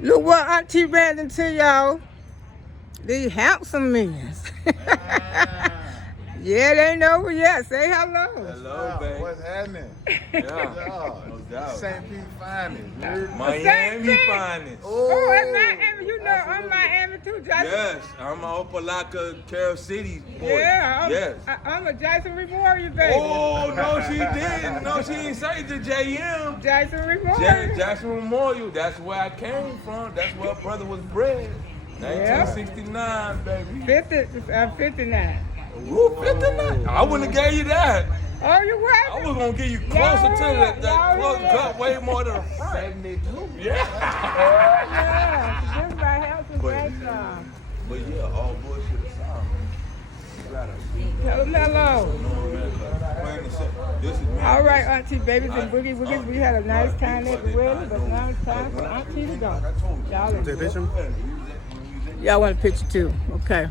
Look what Auntie ran into, y'all. These handsome men. Yeah, they ain't over yet. Say hello. Hello, baby. What's happening? Yeah, no doubt. St. Pete finest. Miami finest. Oh, and Miami. You know I'm Miami too, Jason. Yes, I'm a Opalaka, Carroll City boy. Yeah, yes. I'm a Jason Memorial baby. Oh, no, she didn't. No, she didn't say the JM. Jason Memorial. Jackson Memorial. That's where I came from. That's where brother was bred. 1969, baby. 59. Woo, 59. I wouldn't have gave you that. Oh, you what? I was gonna give you closer to that close cut, way more than the front. 72. Yeah. Yeah, this is my house in Blackstone. But yeah, all bullshit aside, you gotta Tell them hello. This is me. All right, Auntie, babies and boogie woogies. We had a nice time at the wedding, but now it's time for Auntie to go. Y'all want a picture too? Okay.